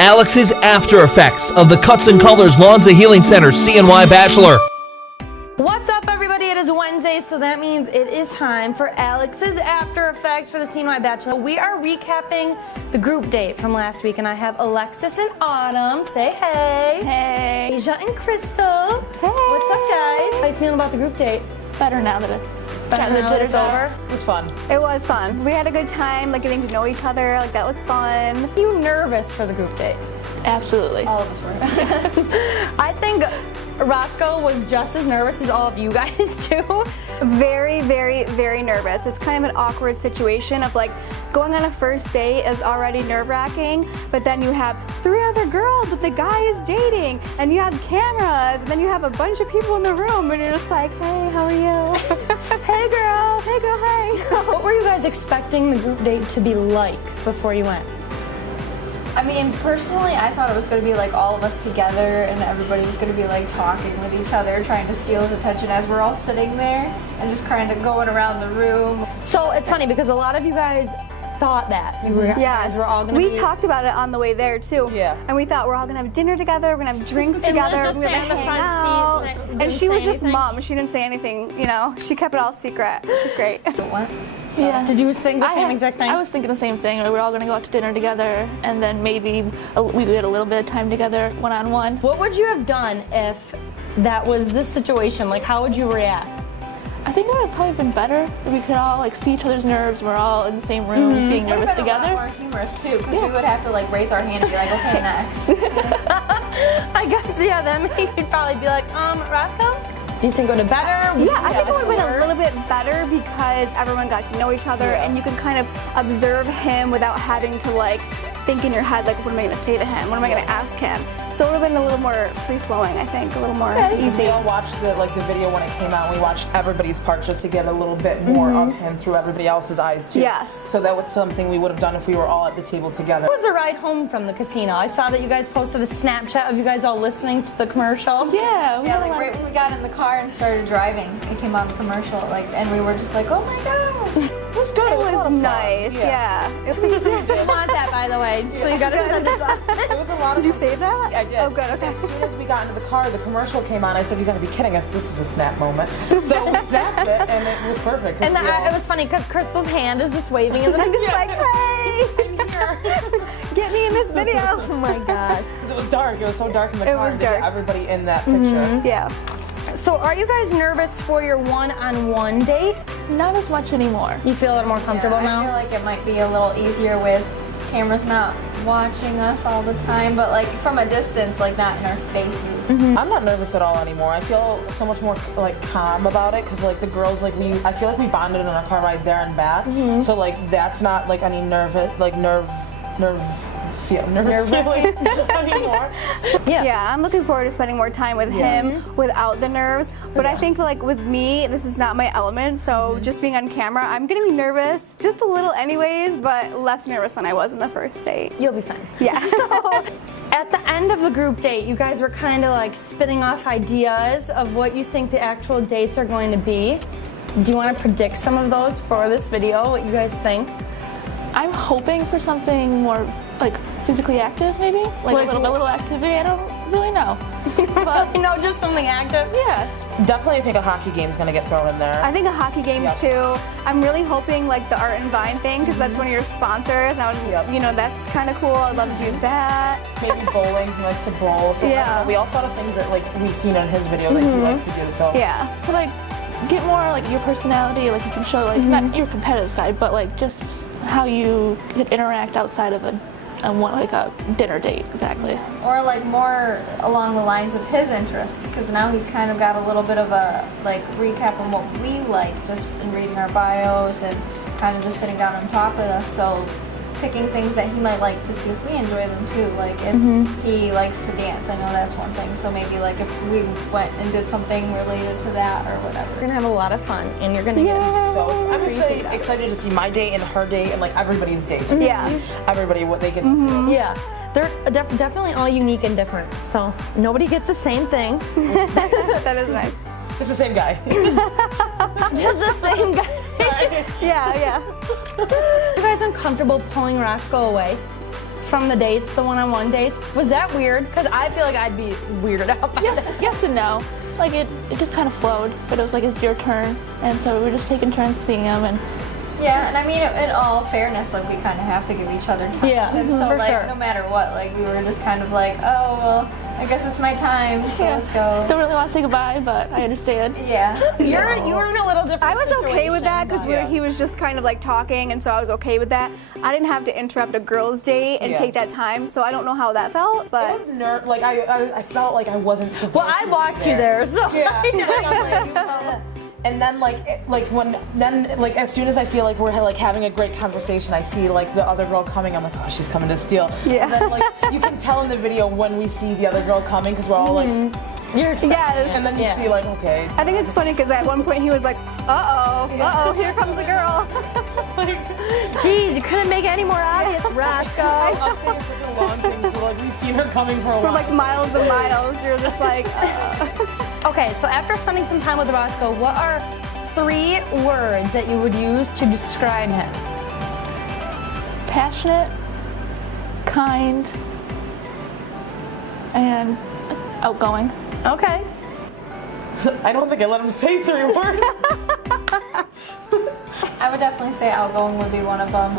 Alex's after effects of the Cuts and Colors Lawns and Healing Center CNY Bachelor. What's up, everybody? It is Wednesday, so that means it is time for Alex's after effects for the CNY Bachelor. We are recapping the group date from last week, and I have Alexis and Autumn. Say hey. Hey. Asia and Crystal. Hey. What's up, guys? How are you feeling about the group date? Better now that the jitter's over? It was fun. It was fun. We had a good time, like getting to know each other. Like that was fun. Are you nervous for the group date? Absolutely. All of us were. I think Roscoe was just as nervous as all of you guys too. Very, very, very nervous. It's kind of an awkward situation of like going on a first date is already nerve-wracking, but then you have 3 other girls that the guy is dating, and you have cameras, and then you have a bunch of people in the room, and you're just like, hey, how are you? Hey girl, hey. What were you guys expecting the group date to be like before you went? I mean, personally, I thought it was going to be like all of us together and everybody was going to be like talking with each other, trying to steal his attention as we're all sitting there and just kind of going around the room. So it's funny because a lot of you guys thought that you guys were all going to be... We talked about it on the way there too. Yeah. And we thought we're all going to have dinner together, we're going to have drinks And together, Liz just we're going sat to in the hang front out. seat, And didn't she was say just anything. mom. She didn't say anything, you know. She kept it all secret. She's great. So what? Yeah. Did you think the same exact thing? I was thinking the same thing. We were all going to go out to dinner together, and then maybe we get a little bit of time together one-on-one. What would you have done if that was the situation? Like, how would you react? I think it would have probably been better if we could all like see each other's nerves. We're all in the same room, being nervous It would have been together. a lot more humorous too, because we would have to like raise our hand and be like, okay, next. I guess, yeah, then you'd probably be like, Roscoe? Do you think it would have better? Yeah, I think it would have been a little bit better because everyone got to know each other and you could kind of observe him without having to like think in your head like, what am I going to say to him? What am I going to ask him? So it would have been a little more free-flowing, I think, a little more easy. We all watched the video when it came out. We watched everybody's part just to get a little bit more of him through everybody else's eyes too. Yes. So that was something we would have done if we were all at the table together. How was the ride home from the casino? I saw that you guys posted a Snapchat of you guys all listening to the commercial. Yeah, Yeah, like right when we got in the car and started driving, it came on the commercial, like, and we were just like, oh my gosh. It was good. It a lot was of fun. nice, yeah. I want that, by the way, so you gotta send it up. It was a lot of Did you fun. save that? I did. Oh, good, okay. As soon as we got into the car, the commercial came on. I said, you gotta be kidding us. This is a snap moment. So we snapped it, and it was perfect. And it was funny because Crystal's hand is just waving in the I'm just like, hey, get me in this video. Oh my gosh. It was dark. It was so dark in the It car was to get dark. everybody in that picture. Yeah. So are you guys nervous for your one-on-one date? not as much anymore. You feel a little more comfortable I feel now? like it might be a little easier with cameras not watching us all the time, but like from a distance, like not in our faces. I'm not nervous at all anymore. I feel so much more like calm about it because like the girls I feel like we bonded in our car ride there and back. So like that's not like any nervous feeling anymore. Yeah, I'm looking forward to spending more time with him without the nerves. But I think like with me, this is not my element, so just being on camera, I'm gonna be nervous, just a little anyways, but less nervous than I was in the first date. You'll be fine. Yeah. At the end of the group date, you guys were kind of like spitting off ideas of what you think the actual dates are going to be. Do you want to predict some of those for this video, what you guys think? I'm hoping for something more like physically active, maybe like a little activity. I don't really know, but You know, just something active. yeah. Definitely, I think a hockey game's gonna get thrown in there. I think a hockey game Yep. too. I'm really hoping like the Art and Vine thing, because that's one of your sponsors. And I would, Yep. you know, that's kind of cool. I'd love to do that. Maybe bowling. He likes to bowl. So I don't Yeah. know, we all thought of things that like we've seen in his video that he liked to do. So Yeah. To like get more like your personality, like you can show like not your competitive side, but like just how you could interact outside of a dinner date, exactly. Or like more along the lines of his interests, because now he's kind of got a little bit of a like recap on what we like just in reading our bios and kind of just sitting down and talking with us. So picking things that he might like to see if we enjoy them too. Like if he likes to dance, I know that's one thing. So maybe like if we went and did something related to that or whatever. You're gonna have a lot of fun, and you're gonna get. So I'm just excited to see my date and her date and like everybody's date. Just Yeah. see everybody what they get to do. Yeah, they're definitely all unique and different. So nobody gets the same thing. That is nice. Just the same guy. Just the same guy. Yeah. Were you guys uncomfortable pulling Roscoe away from the dates, the one-on-one dates? Was that weird? Because I feel like I'd be weirded out by that. Yes and no. Like it just kind of flowed, but it was like it's your turn, and so we were just taking turns seeing him. And Yeah, and I mean, in all fairness, like we kind of have to give each other time. Yeah, And so for like sure. no matter what, like we were just kind of like, oh well, I guess it's my time, so let's go. don't really want to say goodbye, but I understand. Yeah. You were in a little different I was okay with that because situation, he was just kind of like talking, and so I was okay with that. I didn't have to interrupt a girl's date and take that time, so I don't know how that felt, but It was like I felt like I wasn't supposed Well, I to be walked you there, so Yeah. I know. And then like as soon as I feel like we're like having a great conversation, I see like the other girl coming. I'm like, oh, she's coming to steal. Yeah. And then like you can tell in the video when we see the other girl coming because we're all like, You're expecting yes. and then you see like, okay. I think it's funny because at one point he was like, uh-oh, here comes the girl. Jeez, you couldn't make it any more obvious, Roscoe. Upstairs such a long thing, so like we've seen her coming for a For while. like miles and miles, you're just like, Okay, so after spending some time with Roscoe, what are 3 words that you would use to describe him? Passionate, kind, and outgoing. Okay. I don't think I let him say 3 words. I would definitely say outgoing would be one of them.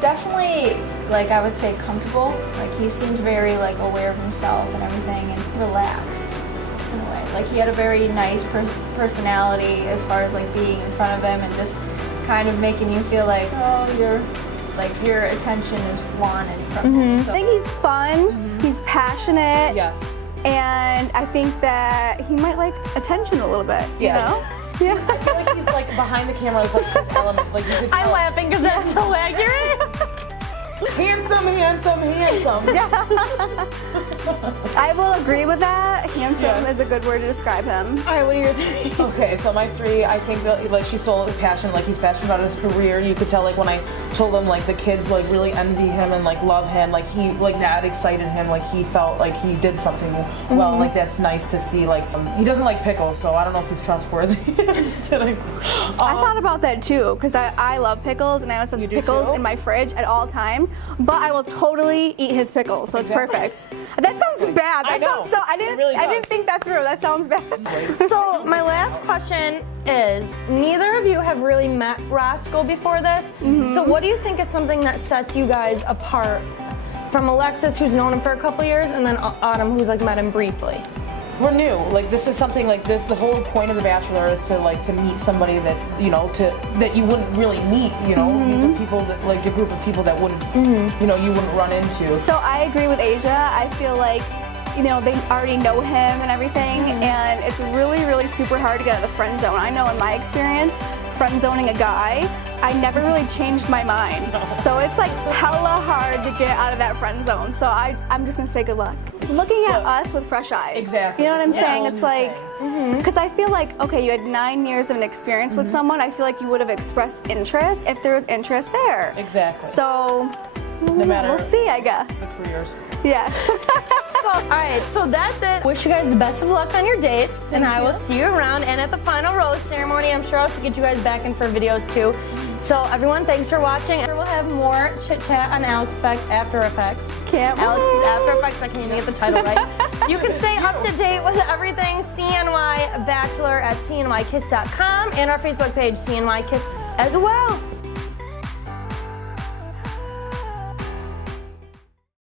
Definitely, like I would say comfortable. Like he seemed very like aware of himself and everything, and relaxed in a way. Like he had a very nice personality as far as like being in front of him and just kind of making you feel like, oh, your attention is wanted from him. I So, think he's fun, he's passionate, Yes. and I think that he might like attention a little bit, you Yeah. know? Yeah. I feel like he's like behind the camera is like his element. Like you could I'm tell. laughing because that's so accurate. Handsome. I will agree with that. Handsome Yeah. is a good word to describe him. All right, what are your 3? Okay, so my 3, I think that like she's so passionate, like he's passionate about his career. You could tell like when I told him like the kids like really envy him and like love him, like he like that excited him, like he felt like he did something well, like that's nice to see. Like he doesn't like pickles, so I don't know if he's trustworthy. I'm just kidding. I thought about that too, because I love pickles and I always have You do pickles too? in my fridge at all times, but I will totally eat his pickles, so Exactly. it's perfect. That sounds bad. I That know. sounds so I It really didn't does. think that through. That sounds bad. So my last question is, neither of you have really met Roscoe before this. So what do you think is something that sets you guys apart from Alexis, who's known him for a couple years, and then Autumn, who's like met him briefly? We're new. Like this is something like this. The whole point of The Bachelor is to meet somebody that's that you wouldn't really meet. You know, these are people that like a group of people that wouldn't you wouldn't run into. So I agree with Asia. I feel like, they already know him and everything, and it's really, really super hard to get out of the friend zone. I know in my experience, friend zoning a guy, I never really changed my mind. So it's like hella hard to get out of that friend zone. So I'm just gonna say good luck. Looking at us with fresh eyes. Exactly. You know what I'm Yeah. saying? It's like, because I feel like, okay, you had 9 years of an experience with someone, I feel like you would have expressed interest if there was interest there. Exactly. So, No matter we'll see, I guess. the careers. Yeah. All right, so that's it. Wish you guys the best of luck on your dates, and I will see you around. And at the final rose ceremony, I'm sure I'll get you guys back in for videos too. So everyone, thanks for watching. We'll have more chit chat on Alex After Effects. Can't Alex's wait. After Effects. I can't even get the title right. You can stay up to date with everything CNY Bachelor at cnykiss.com and our Facebook page CNY Kiss as well.